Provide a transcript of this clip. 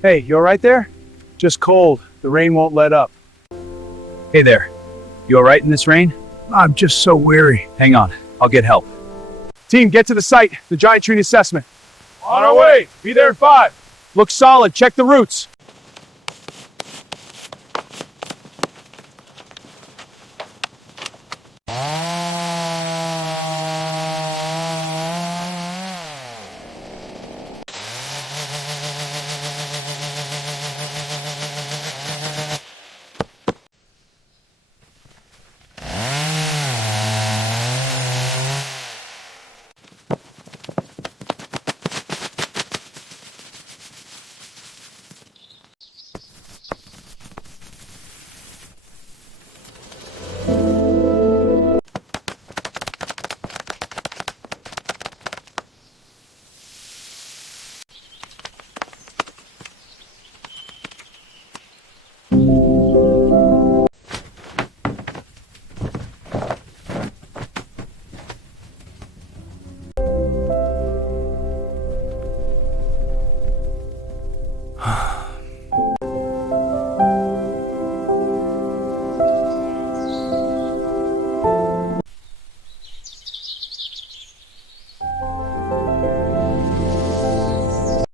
Hey, you all right there? Just cold. The rain won't let up. Hey there. You all right in this rain? I'm just so weary. Hang on. I'll get help. Team, get to the site. The giant tree assessment. On our way. Be there in 5. Looks solid. Check the roots.